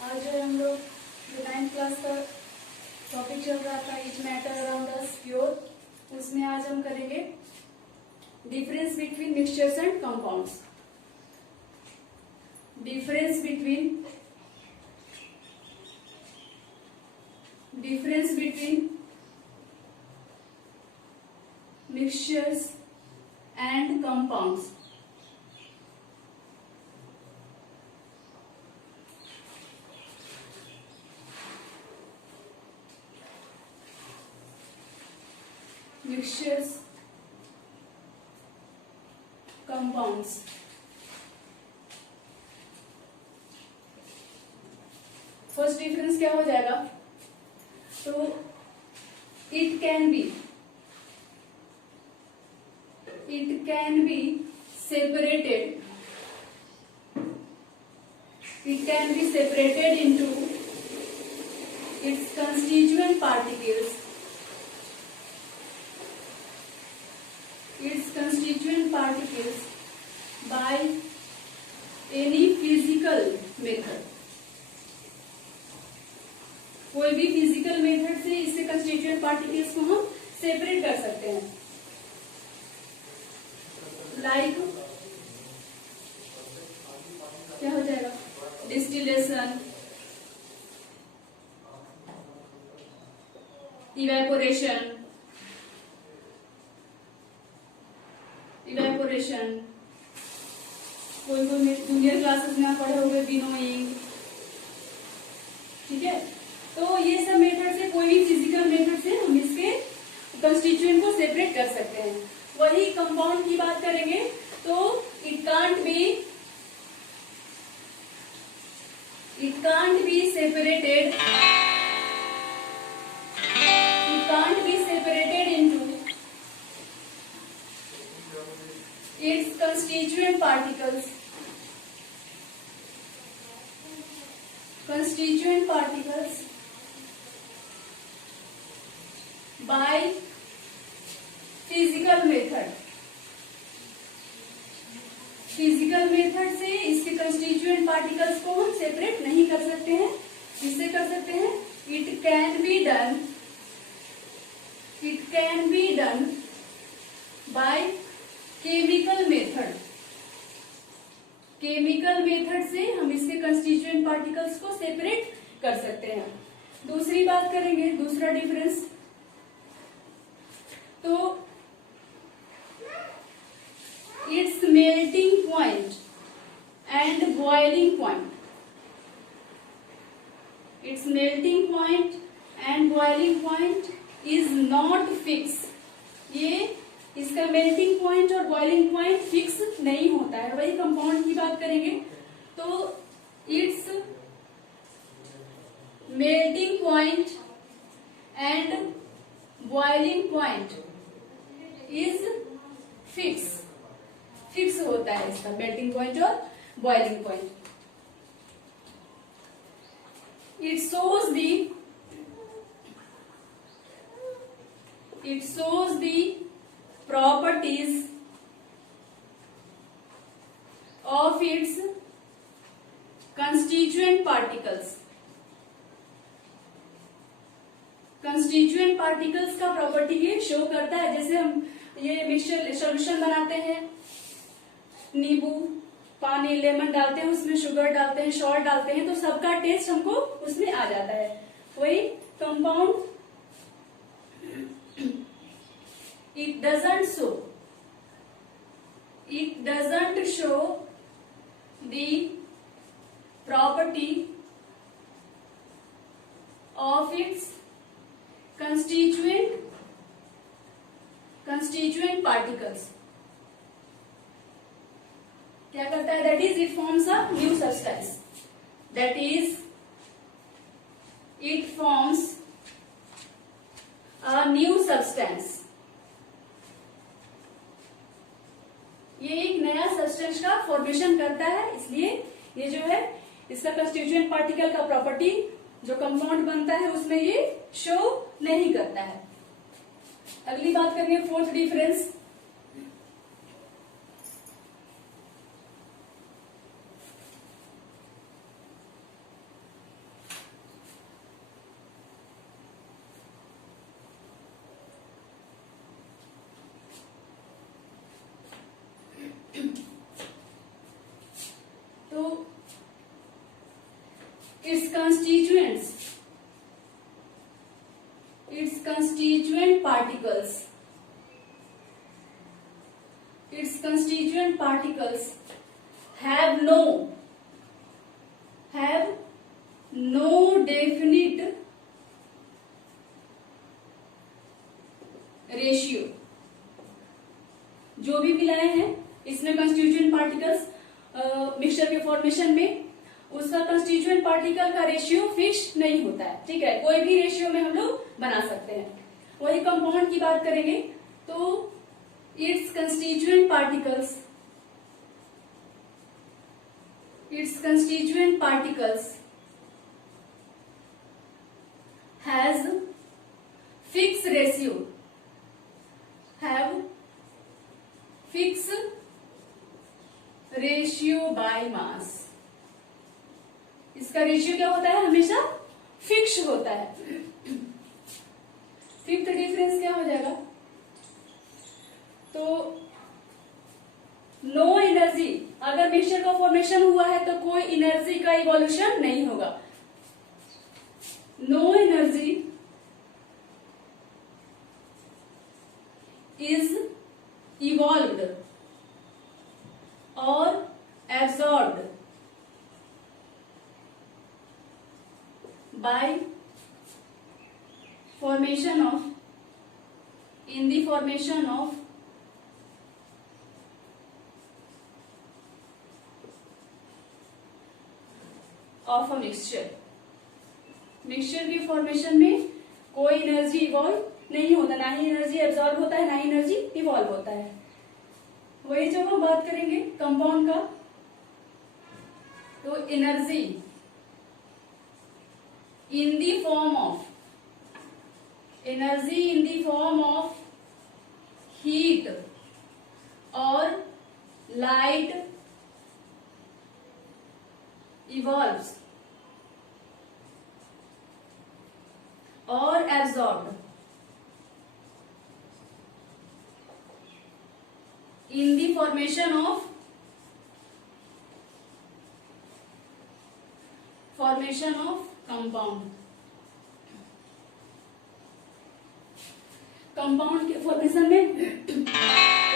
आज जो हम लोग जो 9th क्लास का टॉपिक चल रहा था etch matter around us pure, उसमें आज हम करेंगे difference between mixtures and compounds. Difference between mixtures and compounds. Mixtures compounds. First difference क्या हो जाएगा? तो it can be separated into its constituent particles by any physical method। कोई भी फिजिकल मेथड से इससे कंस्टिट्यूएंट पार्टिकल्स को हम सेपरेट कर सकते हैं। लाइक क्या हो जाएगा? डिस्टिलेशन, इवेपोरेशन, कोई जूनियर क्लासेस में आप पढ़े होंगे विनोइंग, ठीक है। तो ये सब मेथड से, कोई भी फिजिकल मेथड से हम इसके कंस्टिट्यूएंट को सेपरेट कर सकते हैं। वही कंपाउंड की बात करेंगे तो it can't be separated into its constituent particles by physical method से इसके कंस्टिट्यूएंट पार्टिकल्स को हम सेपरेट नहीं कर सकते हैं। किससे कर सकते हैं? It can be done by chemical method से हम इसके कंस्टिट्यूएंट पार्टिकल्स को सेपरेट कर सकते हैं। दूसरी बात करेंगे, दूसरा डिफरेंस, तो its melting point and boiling point। its melting point and boiling point is not fixed। ये इसका मेल्टिंग पॉइंट और बॉइलिंग पॉइंट फिक्स नहीं होता है। वही कंपाउंड की बात करेंगे तो it's melting point and boiling point is fix होता है इसका मेल्टिंग पॉइंट और boiling point. It shows the properties of its constituent particles। Constituent particles का प्रॉपर्टी ये शो करता है। जैसे हम ये मिक्सचर सॉल्यूशन बनाते हैं, नींबू, पानी, लेमन डालते हैं, उसमें शुगर डालते हैं, सॉल्ट डालते हैं, तो सबका टेस्ट हमको उसमें आ जाता है। वही compound it doesn't show the property of its constituent particles। क्या करता है? that is it forms a new substance। it forms a new substance। ये एक नया सब्सटेंस का फॉर्मेशन करता है, इसलिए ये जो है इसका कंस्टिट्यूएंट पार्टिकल का प्रॉपर्टी जो कंपाउंड बनता है उसमें ये शो नहीं करता है। अगली बात करेंगे fourth difference. constituents, its constituent particles have no definite ratio. जो भी मिलाए हैं इसमें कंस्टिट्यूएंट पार्टिकल्स मिक्सचर के फॉर्मेशन में, उसका कंस्टिट्यूएंट पार्टिकल का रेशियो फिक्स नहीं होता है, ठीक है, कोई भी रेशियो में हम लोग बना सकते हैं। वही कंपाउंड की बात करेंगे तो it's constituent particles has fix ratio by mass. इसका रेशियो क्या होता है, हमेशा फिक्स होता है। फिफ्थ डिफरेंस क्या हो जाएगा, तो नो एनर्जी, अगर मिक्सचर का फॉर्मेशन हुआ है तो कोई एनर्जी का इवोल्यूशन नहीं होगा। नो एनर्जी इज इवॉल्व्ड और absorbed by formation of a mixture की फॉर्मेशन में कोई एनर्जी इवॉल्व नहीं होता, ना ही एनर्जी एब्सॉर्ब होता है, ना ही एनर्जी इवॉल्व होता है। वही जब हम बात करेंगे कंपाउंड का, तो energy in the form of heat or light evolves or absorbed in the formation of compound के फॉर्मेशन में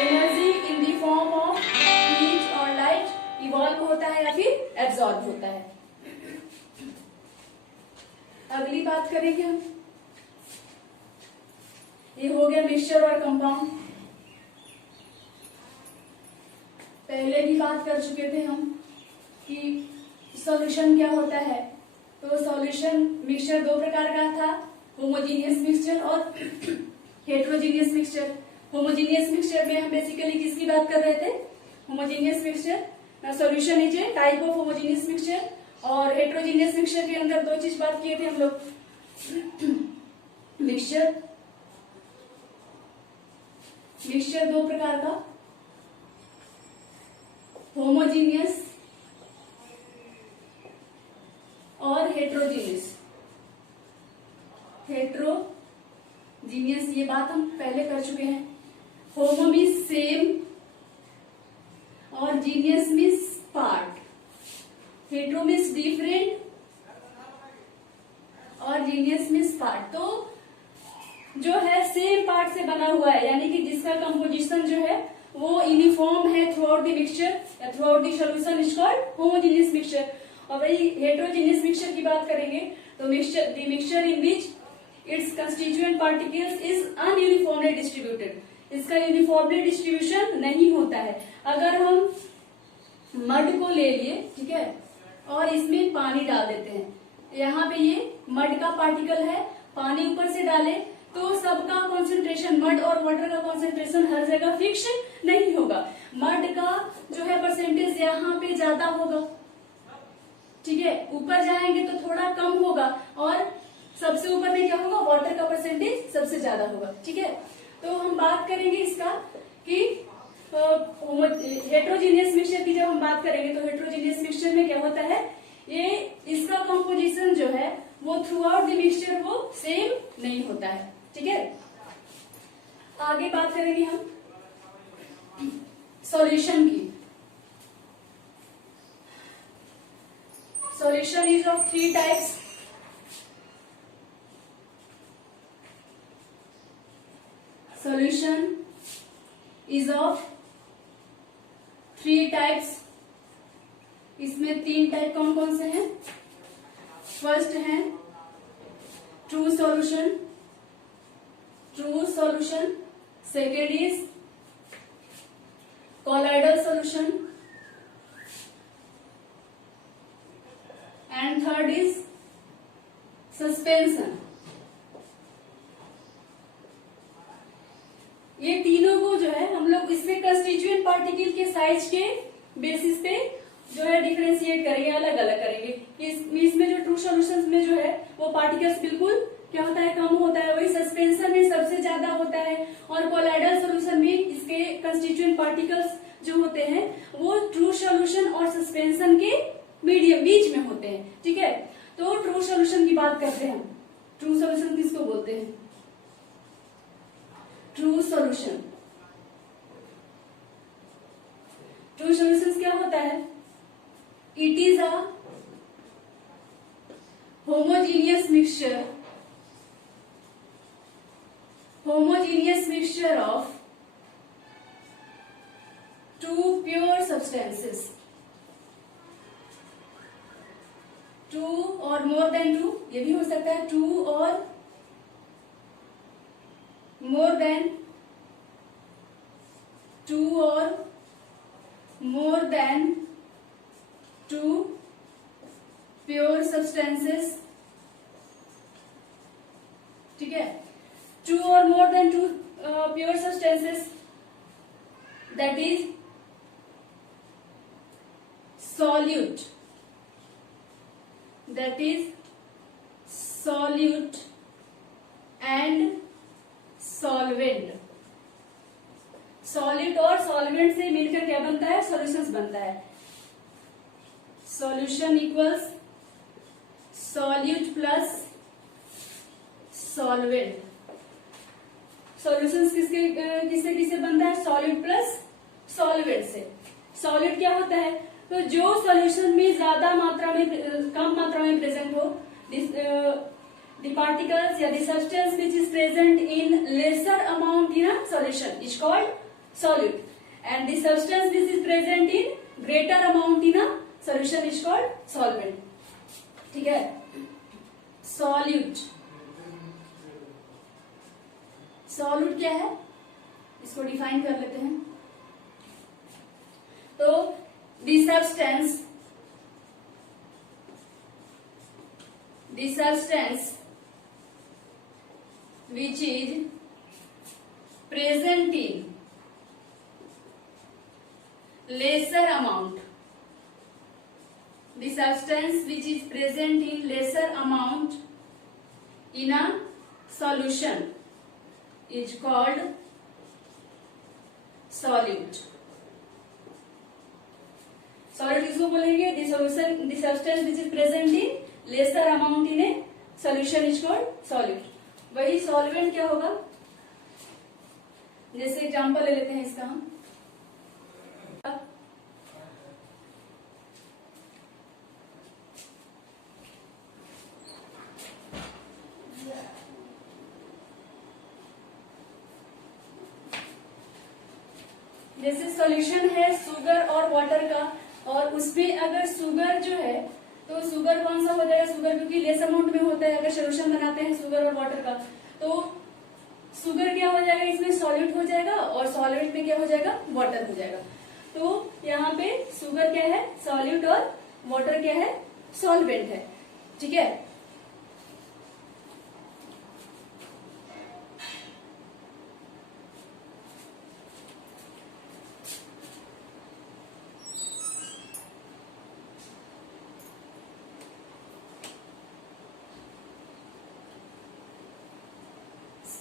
energy in the form of heat और लाइट इवॉल्व होता है या फिर एब्सॉर्ब होता है। अगली बात करेंगे हम, ये हो गया मिक्सचर और कंपाउंड। पहले भी बात कर चुके थे हम कि सॉल्यूशन क्या होता है। तो सॉल्यूशन मिक्सचर दो प्रकार का था, होमोजीनियस मिक्सचर और हेट्रोजीनियस मिक्सचर। होमोजीनियस मिक्सचर में हम बेसिकली किसकी बात कर रहे थे, homogeneous mixture solution is a type of homogeneous mixture. और हेट्रोजीनियस मिक्सचर के अंदर दो चीज बात किए थे हम लोग, मिक्सचर दो प्रकार का, होमोजीनियस और हेट्रोजीनियस, ये बात हम पहले कर चुके हैं। होमो मीन्स सेम और genius means part, hetero means different और जीनियस मीन्स पार्ट। तो जो है सेम पार्ट से बना हुआ है, यानी कि जिसका कंपोजिशन जो है वो यूनिफॉर्म है थ्रू आउट द मिक्सचर या throughout the solution is called homogeneous mixture. और वही हेट्रोजीनियस मिक्सचर की बात करेंगे तो mixture in which its constituent particles is ununiformly distributed, इसका यूनिफॉर्मली डिस्ट्रीब्यूशन नहीं होता है। अगर हम मड को ले लिए, ठीक है, और इसमें पानी डाल देते हैं, यहाँ पे ये मड का पार्टिकल है, पानी ऊपर से डाले तो सबका कॉन्सेंट्रेशन, मड और वाटर का कॉन्सेंट्रेशन हर जगह फिक्स नहीं होगा। मड का जो है परसेंटेज यहाँ पे ज्यादा होगा, ठीक है, ऊपर जाएंगे तो थोड़ा कम होगा, और सबसे ऊपर में क्या होगा, वाटर का परसेंटेज सबसे ज्यादा होगा, ठीक है। तो हम बात करेंगे इसका कि हेट्रोजीनियस मिक्सचर की जब हम बात करेंगे तो हेट्रोजीनियस मिक्सचर में क्या होता है, ये इसका कंपोजिशन जो है वो थ्रू आउट द मिक्सचर वो सेम नहीं होता है, ठीक है। आगे बात करेंगे हम सॉल्यूशन की। solution is of three types. Solution is of three types. इसमें तीन टाइप कौन कौन से हैं? फर्स्ट है true solution, second is colloidal solution and third is suspension. ये तीनों को जो है हम लोग इसमें कंस्टिट्यूएंट पार्टिकल के साइज के बेसिस पे जो है डिफरेंशिएट करेंगे, अलग अलग करेंगे. इसमें जो ट्रू सॉल्यूशंस में जो है वो पार्टिकल्स बिल्कुल क्या होता है, कम होता है. वही सस्पेंशन में सबसे ज्यादा होता है. और कोलाइडल सॉल्यूशन में इसके कंस्टिट्यूएंट पार्टिकल्स जो होते हैं वो ट्रू सॉल्यूशन और सस्पेंशन के मीडियम बीच में होते हैं. ठीक है, तो ट्रू सॉल्यूशन की बात करते हैं. ट्रू सॉल्यूशन किसको बोलते हैं? True solution. ट्रू सॉल्यूशन क्या होता है? It is a homogeneous mixture of two pure substances, two or more than two, ये भी हो सकता है two or more than two or more than two pure substances. ठीक है, two or more than two pure substances, that is solute, and solvent. Solid और solvent से मिलकर क्या बनता है? सॉल्यूशंस बनता है. Solution equals solute plus solvent. Solutions किससे किससे बनता है? सॉलिड प्लस सॉल्वेंट से. सॉलिड क्या होता है? तो जो सॉल्यूशन में ज्यादा मात्रा में, कम मात्रा में प्रेजेंट हो, the particles या the substance which is present in lesser amount in a solution is called solute, and the substance which is present in greater amount in a solution is called solvent. ठीक है, solute. solute क्या है? इसको define कर लेते हैं. तो the substance which is present in lesser amount, the substance which is present in lesser amount in a solution is called solute. solute किसको बोलेंगे? the substance which is present in lesser amount in a solution is called solute. वही solvent क्या होगा? जैसे example ले लेते हैं इसका हम. जैसे सॉल्यूशन है शुगर और वाटर का, और उसमें अगर शुगर जो है तो शुगर कौन सा हो जाएगा? शुगर क्योंकि लेस अमाउंट में होता है. अगर सॉल्यूशन बनाते हैं शुगर और वाटर का तो शुगर क्या हो जाएगा? इसमें सॉल्यूट हो जाएगा, और सॉल्वेंट में क्या हो जाएगा? वाटर हो जाएगा. तो यहाँ पे शुगर क्या है? सॉल्यूट, और वाटर क्या है? सॉल्वेंट है. ठीक है,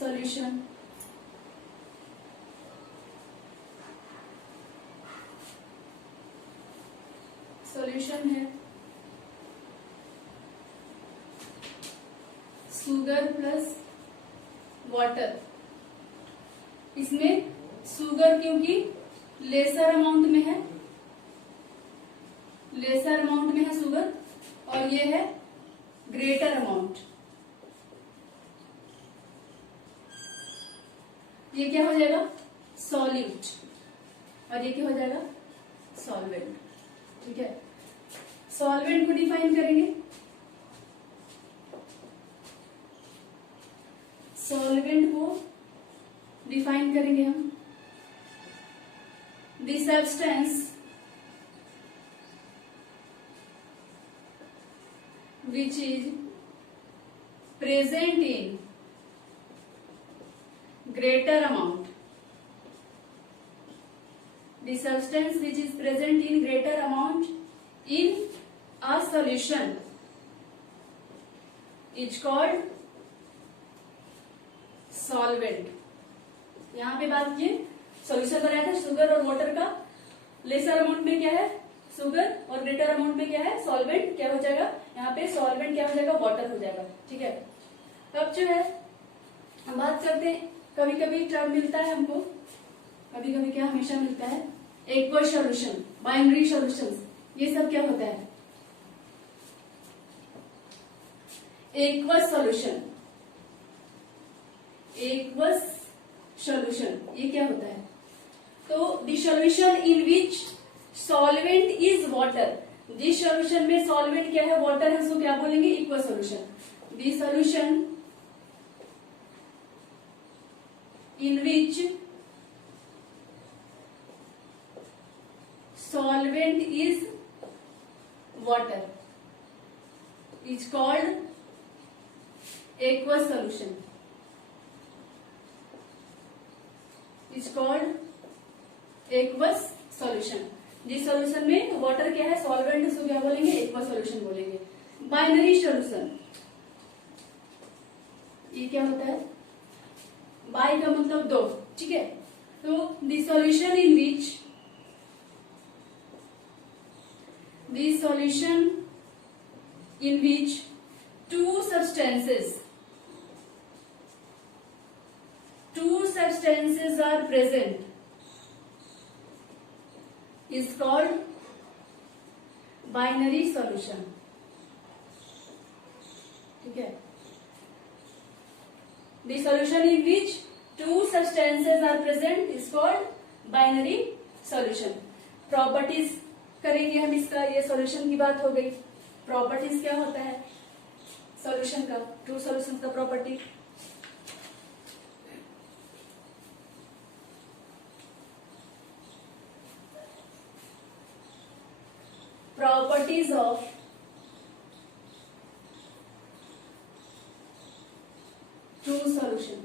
सॉल्यूशन. सॉल्यूशन है शुगर प्लस वाटर. इसमें शुगर क्योंकि लेसर अमाउंट में है, शुगर, और ये है ग्रेटर अमाउंट। ये क्या हो जाएगा? सॉल्यूट। और ये क्या हो जाएगा? सॉल्वेंट। ठीक है, सॉल्वेंट को डिफाइन करेंगे। सॉल्वेंट को डिफाइन करेंगे हम, the substance which is present in greater amount, the substance which is present in greater amount in a solution is called solvent। यहाँ पे बात की सॉल्यूशन बनाया था शुगर और वाटर का, लेसर अमाउंट में क्या है? शुगर, और ग्रेटर अमाउंट में क्या है? सॉल्वेंट। क्या हो जाएगा यहाँ पे? सॉल्वेंट क्या हो जाएगा? वाटर हो जाएगा। ठीक है, अब जो है हम बात करते हैं, कभी कभी टर्म मिलता है हमको, कभी कभी क्या हमेशा मिलता है? एक्वस सॉल्यूशन, बाइनरी सॉल्यूशंस, ये सब क्या होता है? एक्वस सॉल्यूशन, एक्वस सॉल्यूशन ये क्या होता है? तो the solution in which solvent is water, जिस सॉल्यूशन में सॉल्वेंट क्या है? वाटर है, उसको क्या बोलेंगे? Equals solution. The solution in which solvent is water is called aqueous solution, is called aqueous solution. जिस सॉल्यूशन में वाटर क्या है? सॉल्वेंट, उसको क्या बोलेंगे? एक्वस सॉल्यूशन बोलेंगे। बाइनरी सॉल्यूशन, ये क्या होता है? बाई का मतलब दो। ठीक है, तो the solution in which, the solution in which two substances are present is called binary solution। ठीक है, the solution in which two substances are present is called binary solution। Properties करेंगे हम इसका, ये सॉल्यूशन की बात हो गई। प्रॉपर्टीज क्या होता है सॉल्यूशन का? टू सॉल्यूशन का property, properties of two solution,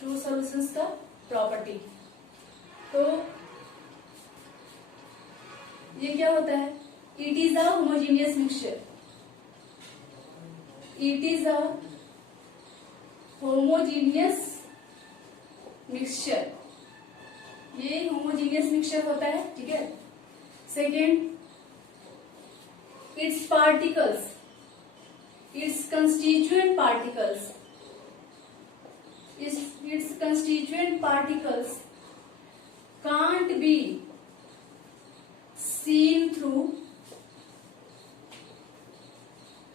two solutions का प्रॉपर्टी। तो ये क्या होता है? It is a homogeneous mixture, it is a homogeneous mixture, ये होमोजीनियस मिक्सचर होता है। ठीक है, second, it's particles, it's constituent particles, its constituent particles can't be seen through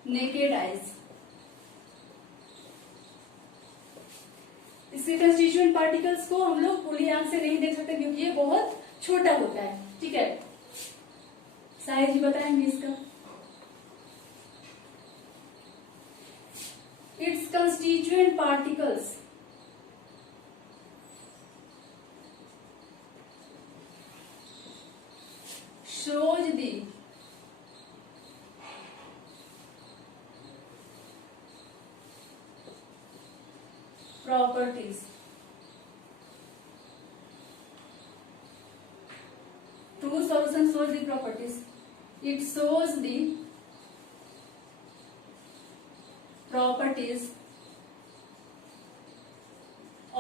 naked eyes। इसके कंस्टिट्यूएंट पार्टिकल्स को हम लोग खुली आंख से नहीं देख सकते क्योंकि ये बहुत छोटा होता है। ठीक है, साहिर जी बताएंगे इसका। It's constituent particles shows the properties, two solutions shows the properties, it shows the properties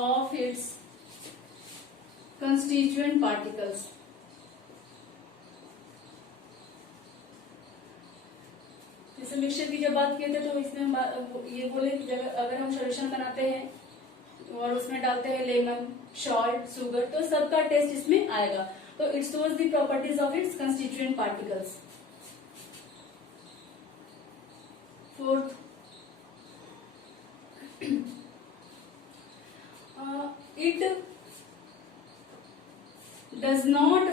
of its constituent particles। जैसे मिक्सचर की जब बात किए थे तो इसमें हम ये बोले कि अगर हम सॉल्यूशन बनाते हैं और उसमें डालते हैं लेमन, सॉल्ट, शुगर, तो सबका टेस्ट इसमें आएगा। तो it shows the properties of its constituent particles. Fourth, it does not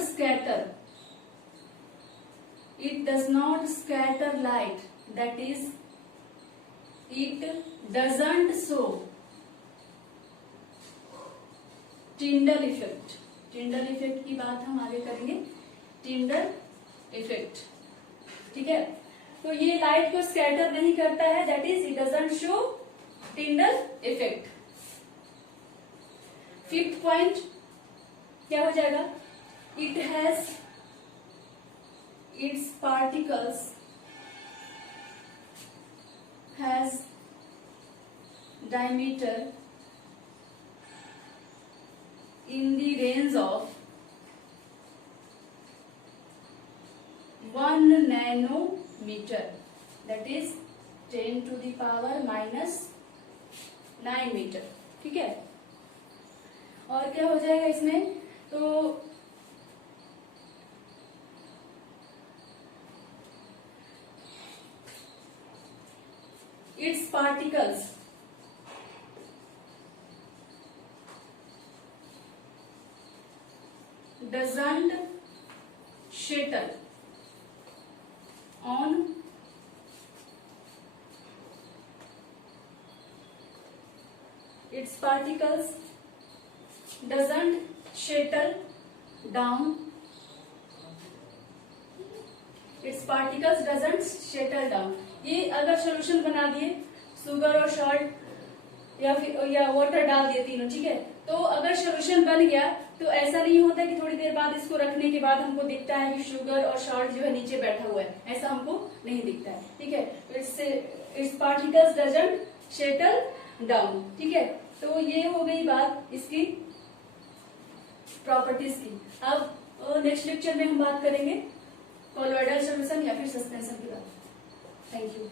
scatter light, that is it doesn't show Tyndall effect। Tyndall effect की बात हम आगे करेंगे, Tyndall effect, ठीक है। तो ये लाइट को स्कैटर नहीं करता है, that is it doesn't show Tyndall effect। Fifth point क्या हो जाएगा, it has its particles has diameter in the range of 1 nanometer, that is 10 to the power minus 9 metre, ठीक है। और क्या हो जाएगा इसमें, तो it's particles doesn't shatter on its particles doesn't shatter down, its particles doesn't shatter down। ये अगर सोल्यूशन बना दिए, शुगर और सॉल्ट या वाटर डाल दिए तीनों, ठीक है, तो अगर सोल्यूशन बन गया तो ऐसा नहीं होता कि थोड़ी देर बाद इसको रखने के बाद हमको दिखता है कि शुगर और सॉल्ट जो है नीचे बैठा हुआ है, ऐसा हमको नहीं दिखता है, ठीक है। It's particles doesn't shutter down, ठीक है। तो ये हो गई बात इसकी प्रॉपर्टीज की। अब नेक्स्ट लेक्चर में हम बात करेंगे कॉलोइडल सॉल्यूशन या फिर सस्पेंशन की बात। Thank you.